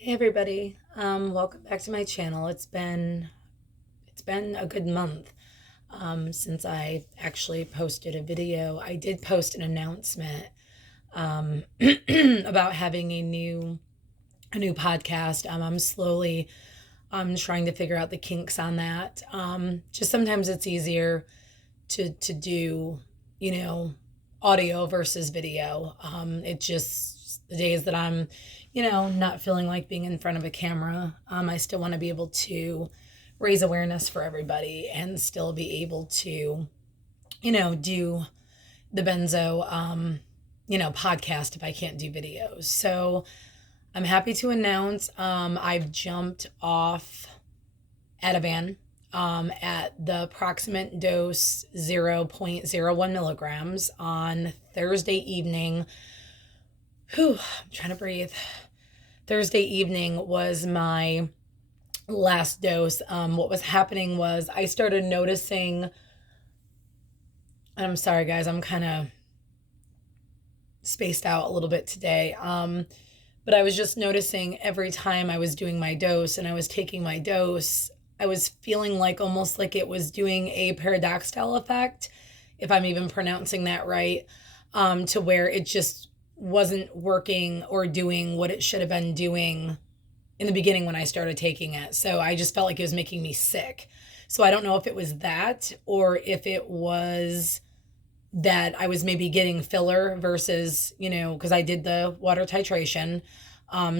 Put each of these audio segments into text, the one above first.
Hey everybody, welcome back to my channel. It's been a good month since I actually posted a video. I did post an announcement about having a new podcast. I'm slowly trying to figure out the kinks on that. Just sometimes it's easier to do, audio versus video. It just the days that I'm, not feeling like being in front of a camera. I still want to be able to raise awareness for everybody and still be able to, do the Benzo, podcast if I can't do videos. So I'm happy to announce I've jumped off Ativan at the approximate dose 0.01 milligrams on Thursday evening. I'm trying to breathe. Thursday evening was my last dose. What was happening was I started noticing, and I'm sorry guys, I'm kind of spaced out a little bit today. But I was just noticing every time I was doing my dose and I was taking my dose, I was feeling like almost like it was doing a paradoxal effect, if I'm even pronouncing that right, to where it just wasn't working or doing what it should have been doing in the beginning when I started taking it. So I just felt like it was making me sick. So I don't know if it was that or if it was that I was maybe getting filler versus, because I did the water titration.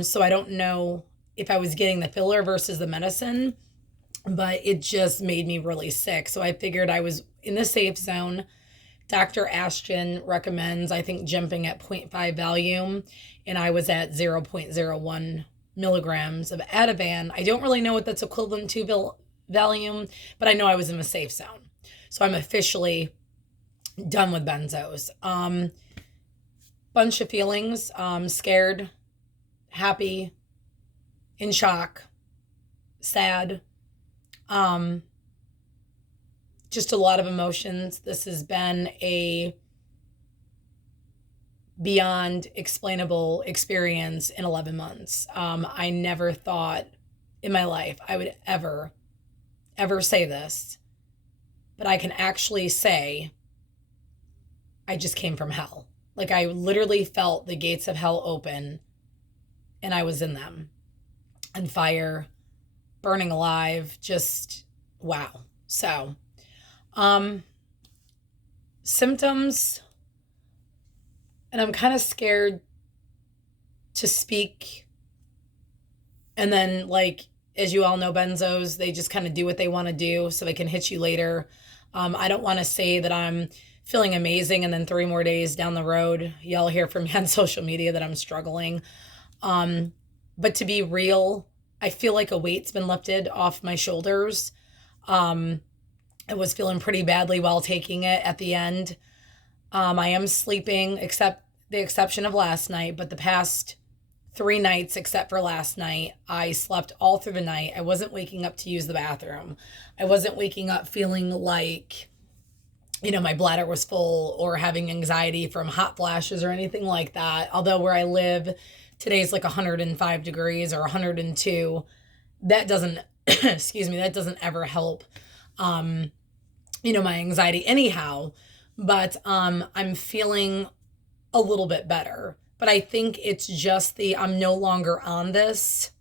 So I don't know if I was getting the filler versus the medicine, but it just made me really sick. So I figured I was in the safe zone. Dr. Ashton recommends, I think, jumping at 0.5 volume, and I was at 0.01 milligrams of Ativan. I don't really know what that's equivalent to volume, but I know I was in the safe zone. So I'm officially done with benzos. Bunch of feelings, scared, happy, in shock, sad, just a lot of emotions. This has been a beyond explainable experience in 11 months. I never thought in my life I would ever say this, but I can actually say I just came from hell. Like I literally felt the gates of hell open and I was in them, on fire, burning alive, just wow. So, symptoms, and I'm kind of scared to speak. And then, like, as you all know, benzos, they just kind of do what they want to do so they can hit you later. I don't want to say that I'm feeling amazing and then 3 more days down the road, y'all hear from me on social media that I'm struggling. But to be real, I feel like a weight's been lifted off my shoulders. I was feeling pretty badly while taking it at the end. I am sleeping, except the exception of last night, but the past 3 nights, except for last night, I slept all through the night. I wasn't waking up to use the bathroom. I wasn't waking up feeling like, my bladder was full or having anxiety from hot flashes or anything like that. Although where I live, today's like 105 degrees or 102. That doesn't, excuse me, that doesn't ever help, my anxiety anyhow. But I'm feeling a little bit better. But I think it's just I'm no longer on this.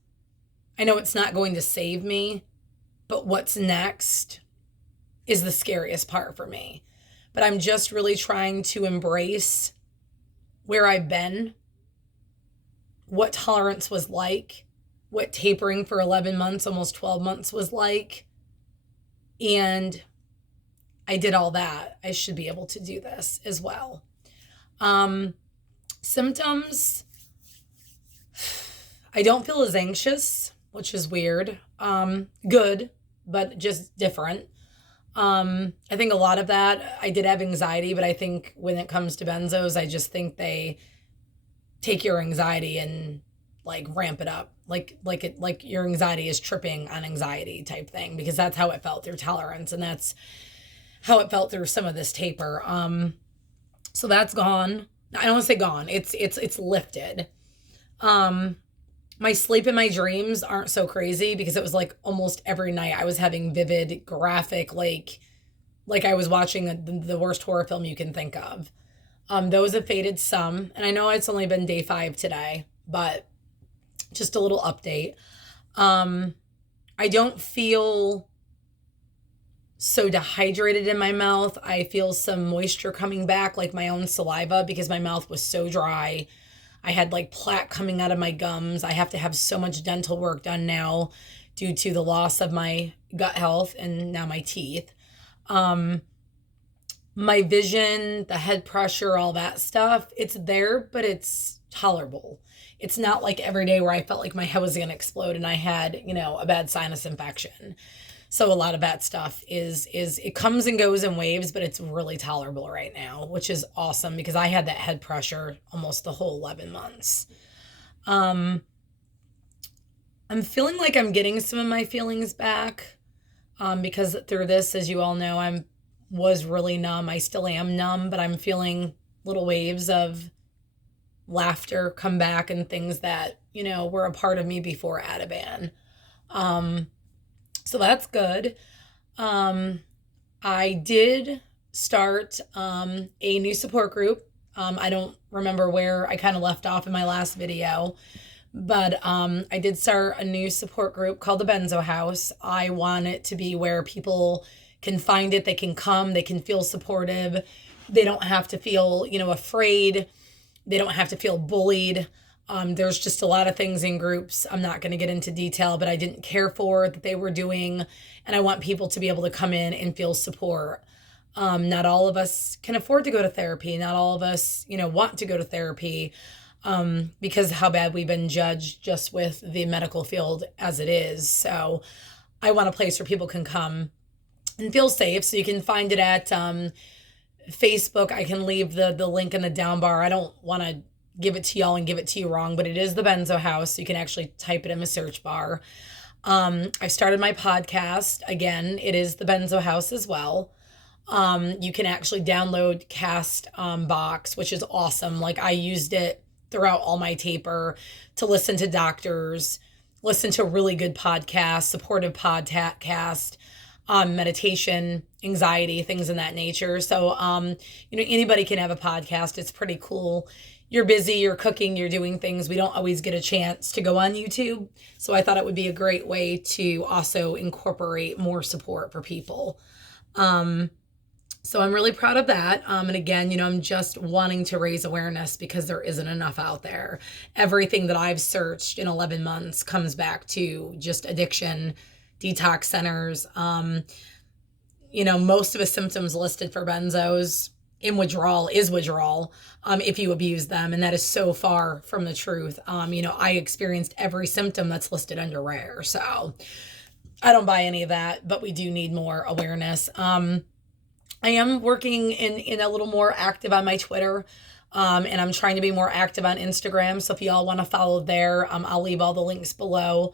I know it's not going to save me, but what's next is the scariest part for me. But I'm just really trying to embrace where I've been, what tolerance was like, what tapering for 11 months, almost 12 months was like. And I did all that. I should be able to do this as well. Symptoms, I don't feel as anxious, which is weird. Good, but just different. I think a lot of that, I did have anxiety, but I think when it comes to benzos, I just think they take your anxiety and like ramp it up. Like your anxiety is tripping on anxiety type thing, because that's how it felt through tolerance. And that's how it felt through some of this taper. So that's gone. I don't want to say gone. It's lifted. My sleep and my dreams aren't so crazy because it was like almost every night I was having vivid, graphic, like I was watching the worst horror film you can think of. Those have faded some, and I know it's only been day 5 today, but just a little update. Um, I don't feel so dehydrated in my mouth. I feel some moisture coming back, like my own saliva, because my mouth was so dry. I had like plaque coming out of my gums. I have to have so much dental work done now due to the loss of my gut health and now my teeth. Um, my vision, the head pressure, all that stuff, it's there, but it's tolerable. It's not like every day where I felt like my head was going to explode and I had, a bad sinus infection. So a lot of that stuff is it comes and goes in waves, but it's really tolerable right now, which is awesome because I had that head pressure almost the whole 11 months. Um, I'm feeling like I'm getting some of my feelings back, because through this, as you all know, was really numb. I still am numb, but I'm feeling little waves of laughter come back and things that, were a part of me before Ativan. So that's good. Um, I did start a new support group. I don't remember where I kind of left off in my last video, but I did start a new support group called the Benzo House. I want it to be where people can find it, they can come, they can feel supportive. They don't have to feel, afraid. They don't have to feel bullied. There's just a lot of things in groups I'm not going to get into detail, but I didn't care for that they were doing. And I want people to be able to come in and feel support. Not all of us can afford to go to therapy. Not all of us, want to go to therapy, because how bad we've been judged just with the medical field as it is. So I want a place where people can come and feel safe. So you can find it at Facebook. I can leave the link in the down bar. I don't want to give it to y'all and give it to you wrong, but it is the Benzo House. So you can actually type it in the search bar. I started my podcast. Again, it is the Benzo House as well. You can actually download Cast Box, which is awesome. Like I used it throughout all my taper to listen to doctors, listen to really good podcasts, supportive podcast, meditation, anxiety, things in that nature. So, anybody can have a podcast. It's pretty cool. You're busy, you're cooking, you're doing things. We don't always get a chance to go on YouTube. So I thought it would be a great way to also incorporate more support for people. So I'm really proud of that. And again, I'm just wanting to raise awareness because there isn't enough out there. Everything that I've searched in 11 months comes back to just addiction, detox centers. Most of the symptoms listed for benzos in withdrawal is withdrawal, if you abuse them. And that is so far from the truth. I experienced every symptom that's listed under rare. So I don't buy any of that, but we do need more awareness. I am working in a little more active on my Twitter, and I'm trying to be more active on Instagram. So if y'all want to follow there, I'll leave all the links below.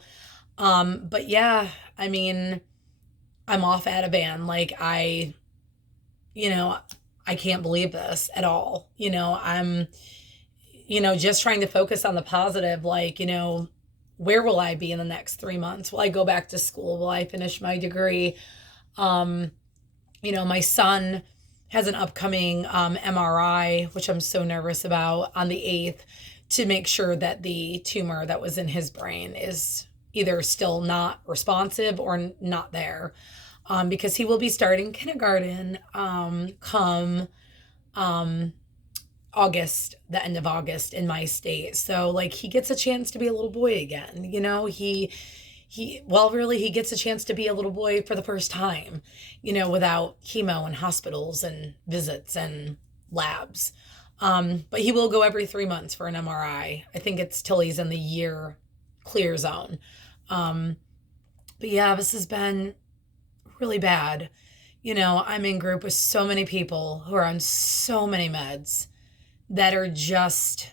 But yeah, I'm off Ativan. Like I can't believe this at all. I'm, just trying to focus on the positive. Like, where will I be in the next 3 months? Will I go back to school? Will I finish my degree? My son has an upcoming MRI, which I'm so nervous about, on the 8th to make sure that the tumor that was in his brain is either still not responsive or not there. Because he will be starting kindergarten come August, the end of August in my state. So like he gets a chance to be a little boy again. He gets a chance to be a little boy for the first time, without chemo and hospitals and visits and labs. But he will go every 3 months for an MRI. I think it's till he's in the year clear zone. But yeah, this has been really bad. I'm in group with so many people who are on so many meds that are just,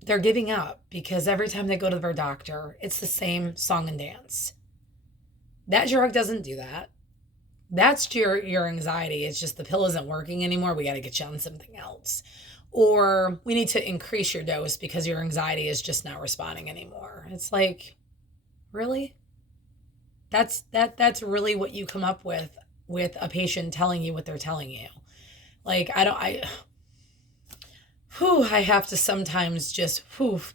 they're giving up because every time they go to their doctor, it's the same song and dance. That drug doesn't do that. That's your anxiety. It's just the pill isn't working anymore. We got to get you on something else. or we need to increase your dose because your anxiety is just not responding anymore. It's like, really? That's really what you come up with a patient telling you what they're telling you. Like, I have to sometimes just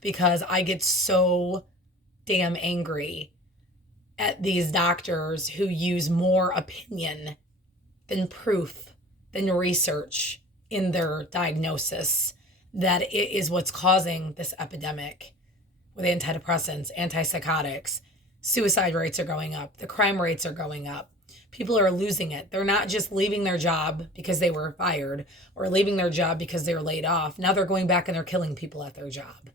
because I get so damn angry at these doctors who use more opinion than proof, than research in their diagnosis that it is what's causing this epidemic with antidepressants, antipsychotics. Suicide rates are going up. The crime rates are going up. People are losing it. They're not just leaving their job because they were fired or leaving their job because they were laid off. Now they're going back and they're killing people at their job.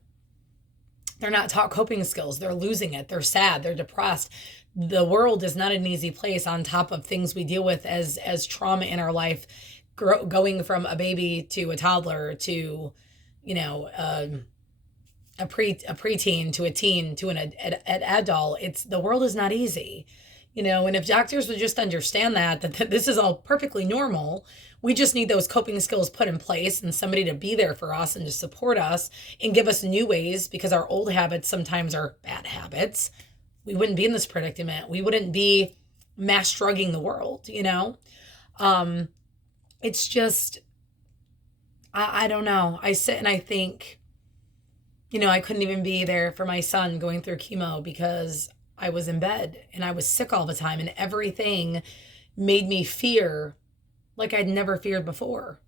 They're not taught coping skills. They're losing it. They're sad. They're depressed. The world is not an easy place on top of things we deal with as trauma in our life, going from a baby to a toddler to, a preteen to a teen to an adult. The world is not easy, and if doctors would just understand that this is all perfectly normal, we just need those coping skills put in place and somebody to be there for us and to support us and give us new ways, because our old habits sometimes are bad habits. We wouldn't be in this predicament. We wouldn't be mass drugging the world, It's just, I don't know. I sit and I think, I couldn't even be there for my son going through chemo because I was in bed and I was sick all the time, and everything made me fear like I'd never feared before,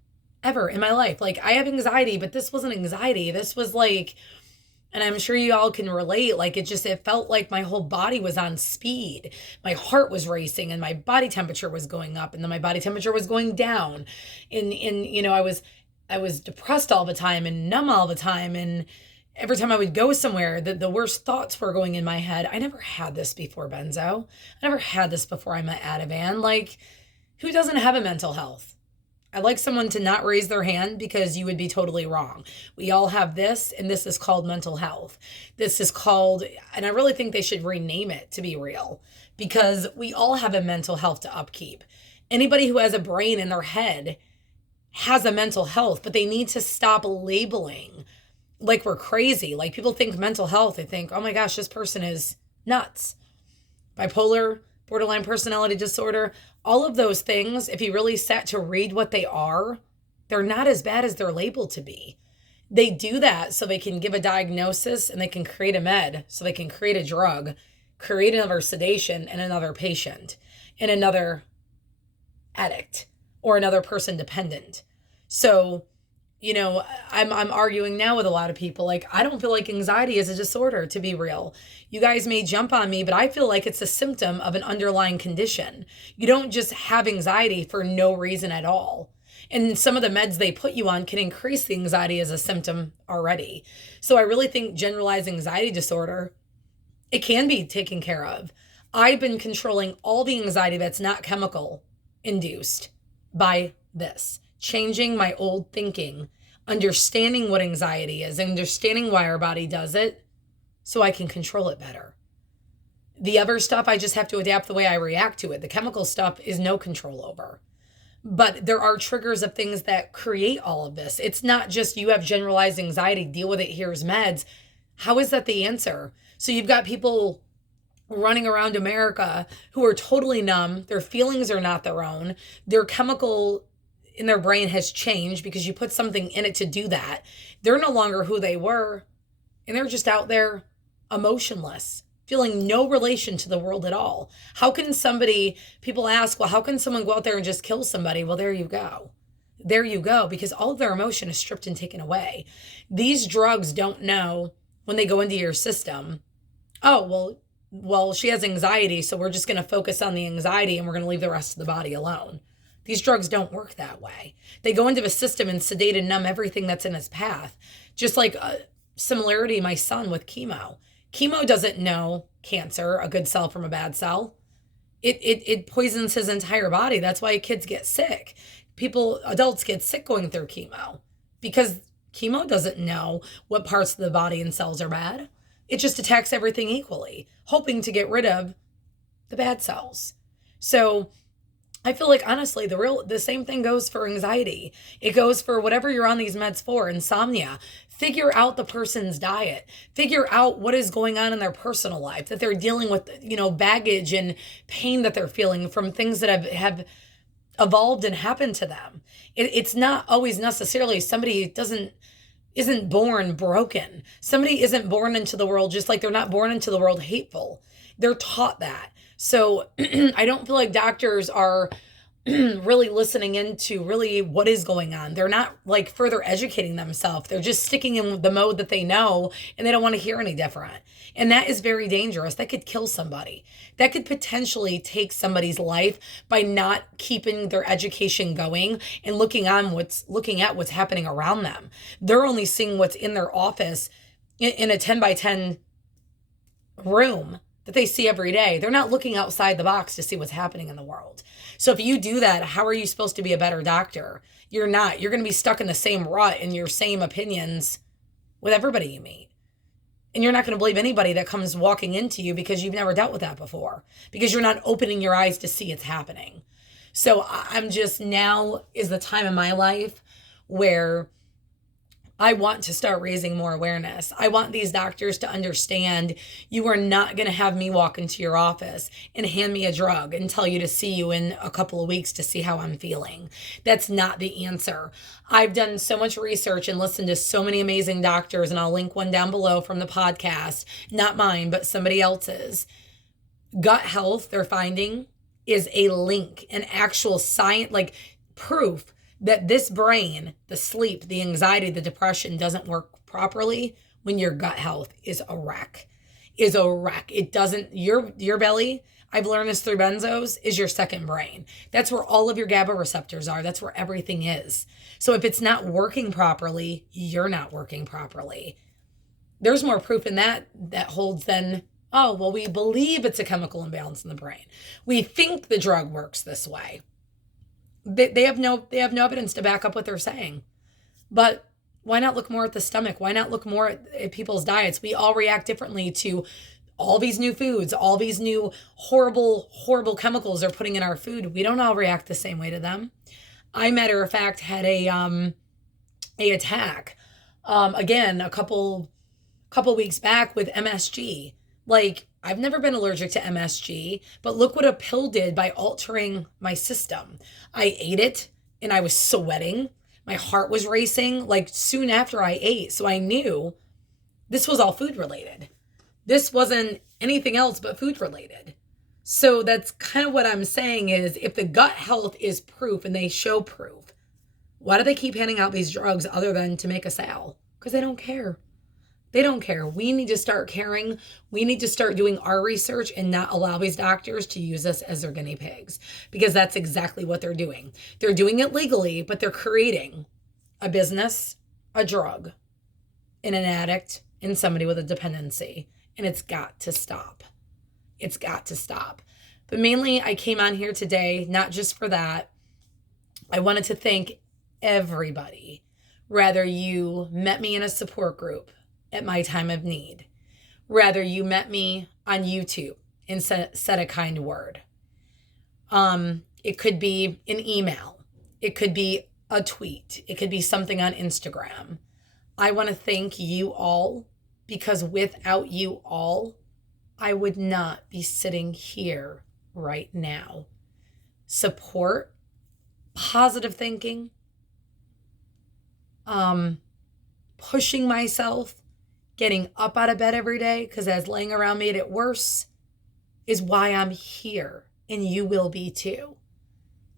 ever in my life. Like, I have anxiety, but this wasn't anxiety. This was like, and I'm sure you all can relate, like it felt like my whole body was on speed. My heart was racing and my body temperature was going up, and then my body temperature was going down. And I was depressed all the time and numb all the time, and every time I would go somewhere, the worst thoughts were going in my head. I never had this before Benzo. I never had this before I met Ativan. Like, who doesn't have a mental health? I'd like someone to not raise their hand because you would be totally wrong. We all have this, and this is called mental health. This is called, and I really think they should rename it, to be real, because we all have a mental health to upkeep. Anybody who has a brain in their head has a mental health, but they need to stop labeling like we're crazy. Like, people think mental health, they think, oh my gosh, this person is nuts. Bipolar, borderline personality disorder, all of those things, if you really sat to read what they are, they're not as bad as they're labeled to be. They do that so they can give a diagnosis and they can create a med, so they can create a drug, create another sedation and another patient and another addict or another person dependent. So, I'm arguing now with a lot of people. Like, I don't feel like anxiety is a disorder, to be real. You guys may jump on me, but I feel like it's a symptom of an underlying condition. You don't just have anxiety for no reason at all. And some of the meds they put you on can increase the anxiety as a symptom already. So I really think generalized anxiety disorder, it can be taken care of. I've been controlling all the anxiety that's not chemical induced by this. Changing my old thinking, understanding what anxiety is, understanding why our body does it, so I can control it better. The other stuff, I just have to adapt the way I react to it. The chemical stuff is no control over. But there are triggers of things that create all of this. It's not just you have generalized anxiety, deal with it, here's meds. How is that the answer? So you've got people running around America who are totally numb. Their feelings are not their own. Their chemical in their brain has changed because you put something in it to do that. They're no longer who they were, and they're just out there emotionless, feeling no relation to the world at all. How can people ask, well, how can someone go out there and just kill somebody? Well, there you go. There you go, because all of their emotion is stripped and taken away. These drugs don't know when they go into your system, oh, well, she has anxiety, so we're just going to focus on the anxiety and we're going to leave the rest of the body alone. These drugs don't work that way. They go into the system and sedate and numb everything that's in its path. Just like a similarity, my son with chemo. Chemo doesn't know cancer, a good cell from a bad cell. It poisons his entire body. That's why kids get sick. Adults get sick going through chemo because chemo doesn't know what parts of the body and cells are bad. It just attacks everything equally, hoping to get rid of the bad cells. So I feel like honestly, the same thing goes for anxiety. It goes for whatever you're on these meds for, insomnia. Figure out the person's diet. Figure out what is going on in their personal life, that they're dealing with, baggage and pain that they're feeling from things that have evolved and happened to them. It's not always necessarily somebody doesn't isn't born broken. Somebody isn't born into the world just like they're not born into the world hateful. They're taught that. So I don't feel like doctors are really listening into really what is going on. They're not like further educating themselves. They're just sticking in the mode that they know and they don't want to hear any different. And that is very dangerous. That could kill somebody. That could potentially take somebody's life by not keeping their education going and looking at what's happening around them. They're only seeing what's in their office in a 10 by 10 room that they see every day. They're not looking outside the box to see what's happening in the world. So if you do that, how are you supposed to be a better doctor? You're not. You're going to be stuck in the same rut and your same opinions with everybody you meet. And you're not going to believe anybody that comes walking into you because you've never dealt with that before, because you're not opening your eyes to see it's happening. So I'm just, now is the time in my life where I want to start raising more awareness. I want these doctors to understand you are not going to have me walk into your office and hand me a drug and tell you to see you in a couple of weeks to see how I'm feeling. That's not the answer. I've done so much research and listened to so many amazing doctors, and I'll link one down below from the podcast, not mine, but somebody else's. Gut health, they're finding, is a link, an actual science, like proof that this brain, the sleep, the anxiety, the depression doesn't work properly when your gut health is a wreck. It doesn't, your belly, I've learned this through benzos, is your second brain. That's where all of your GABA receptors are. That's where everything is. So if it's not working properly, you're not working properly. There's more proof in that holds than, oh, well, we believe it's a chemical imbalance in the brain. We think the drug works this way. They have no evidence to back up what they're saying. But why not look more at the stomach? Why not look more at people's diets? We all react differently to all these new foods, all these new horrible, horrible chemicals they're putting in our food. We don't all react the same way to them. I, matter of fact, had a attack again a couple weeks back with MSG. Like, I've never been allergic to MSG, but look what a pill did by altering my system. I ate it and I was sweating. My heart was racing like soon after I ate. So I knew this was all food related. This wasn't anything else but food related. So that's kind of what I'm saying is, if the gut health is proof and they show proof, why do they keep handing out these drugs other than to make a sale? Because they don't care. They don't care. We need to start caring. We need to start doing our research and not allow these doctors to use us as their guinea pigs, because that's exactly what they're doing. They're doing it legally, but they're creating a business, a drug, and an addict, and somebody with a dependency. And it's got to stop. It's got to stop. But mainly, I came on here today, not just for that. I wanted to thank everybody. Rather you met me in a support group at my time of need. Rather you met me on YouTube and said a kind word. It could be an email. It could be a tweet. It could be something on Instagram. I want to thank you all, because without you all, I would not be sitting here right now. Support, positive thinking, pushing myself, getting up out of bed every day, because as laying around made it worse, is why I'm here, and you will be too.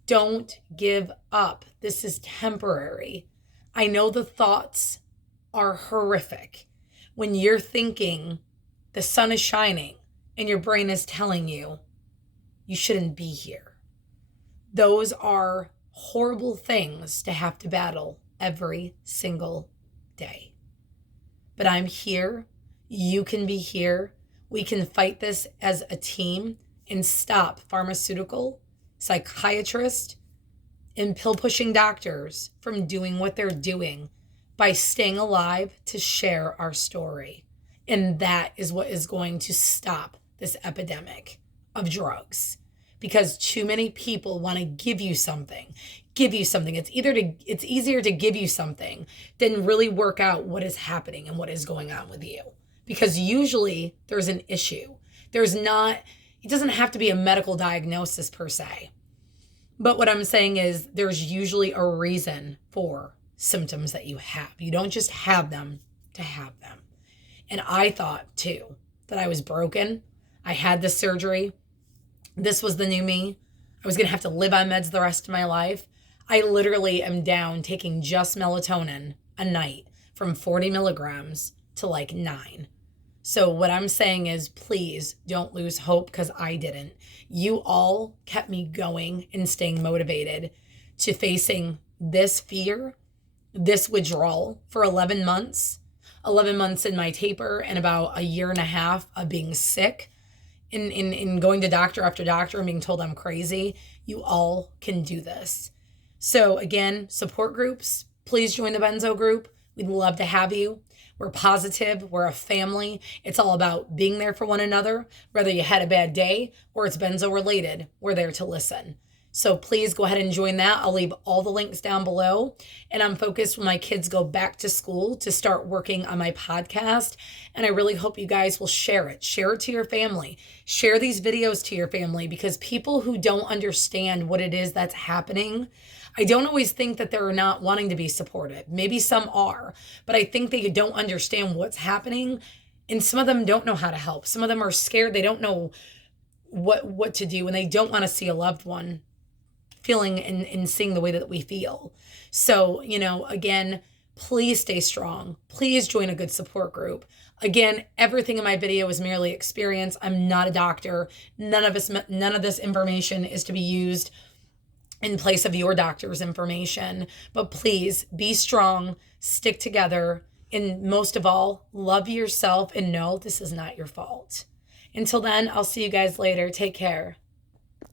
Don't give up. This is temporary. I know the thoughts are horrific. When you're thinking the sun is shining and your brain is telling you you shouldn't be here. Those are horrible things to have to battle every single day. But I'm here. You can be here. We can fight this as a team and stop pharmaceutical, psychiatrists, and pill-pushing doctors from doing what they're doing by staying alive to share our story. And that is what is going to stop this epidemic of drugs. because too many people want to give you something. It's easier to give you something than really work out what is happening and what is going on with you. Because usually there's an issue. It doesn't have to be a medical diagnosis per se. But what I'm saying is there's usually a reason for symptoms that you have. You don't just have them to have them. And I thought too that I was broken. I had this surgery. This was the new me. I was going to have to live on meds the rest of my life. I literally am down taking just melatonin a night from 40 milligrams to like 9. So what I'm saying is, please don't lose hope, because I didn't. You all kept me going and staying motivated to facing this fear, this withdrawal for 11 months. 11 months in my taper and about a year and a half of being sick in going to doctor after doctor and being told I'm crazy. You all can do this. So again, support groups, please join the Benzo group. We'd love to have you. We're positive. We're a family. It's all about being there for one another. Whether you had a bad day or it's Benzo related, we're there to listen. So please go ahead and join that. I'll leave all the links down below. And I'm focused when my kids go back to school to start working on my podcast. And I really hope you guys will share it. Share it to your family. Share these videos to your family, because people who don't understand what it is that's happening, I don't always think that they're not wanting to be supported. Maybe some are, but I think they don't understand what's happening. And some of them don't know how to help. Some of them are scared. They don't know what to do, and they don't want to see a loved one feeling and seeing the way that we feel. So, again, please stay strong. Please join a good support group. Again, everything in my video is merely experience. I'm not a doctor. None of this information is to be used in place of your doctor's information. But please be strong, stick together, and most of all, love yourself and know this is not your fault. Until then, I'll see you guys later. Take care.